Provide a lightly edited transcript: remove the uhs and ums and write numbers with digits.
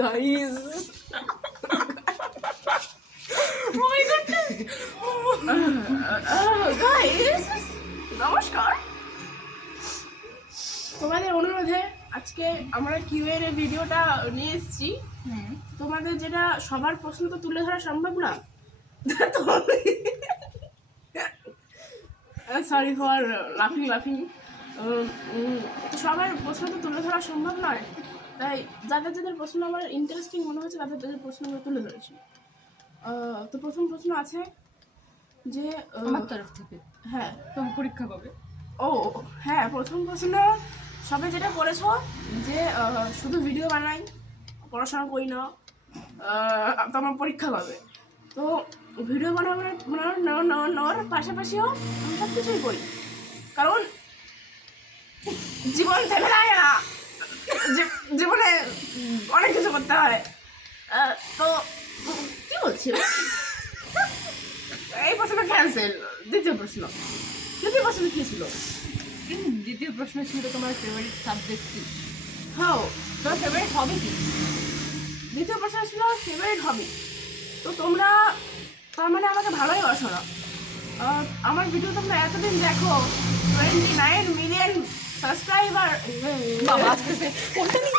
Guys guys নমস্কার, তোমাদের অনুরোধে আজকে আমরা কিউএন ভিডিওটা নিয়ে এসেছি। তোমাদের যেটা সবার প্রশ্ন তো তুলে ধরা সম্ভব না, সরি ফর লাফিং। সবার প্রশ্ন তো তুলে ধরা সম্ভব নয়, তাই যাদের প্রশ্ন আমার ইন্টারেস্টিং মনে হচ্ছে তাদের প্রশ্ন আমরা তুলে ধরেছি। তো প্রথম প্রশ্ন আছে যে আমার তরফ থেকে, হ্যাঁ তোমার পরীক্ষা কবে? ও হ্যাঁ, প্রথম প্রশ্ন সবাই যেটা করেছো যে শুধু ভিডিও বানাই, পড়াশোনা করি না, তোমার পরীক্ষা কবে। তো ভিডিও বানানোর পাশাপাশিও আমি সব কিছুই করি, কারণ জীবন থেমে যায় না, জীবনে অনেক কিছু করতে হয়। তো কি বলছি, এই প্রশ্ন ক্যান্সেল। দ্বিতীয় প্রশ্ন কি ছিল? দ্বিতীয় প্রশ্ন ছিল তোমার ফেভারিট সাবজেক্ট কি? হ্যাঁ, তোমার ফেভারিট হবি কি? দ্বিতীয় প্রশ্ন ছিল ফেভারিট হবি। তো তোমরা তার মানে আমাকে ভালোই বাসো না। আমার ভিডিও তোমরা এতদিন দেখো, 29 মিলিয়ন সাবস্ক্রাইবার। বাবা আস্তে আস্তে কোনটা নিয়ে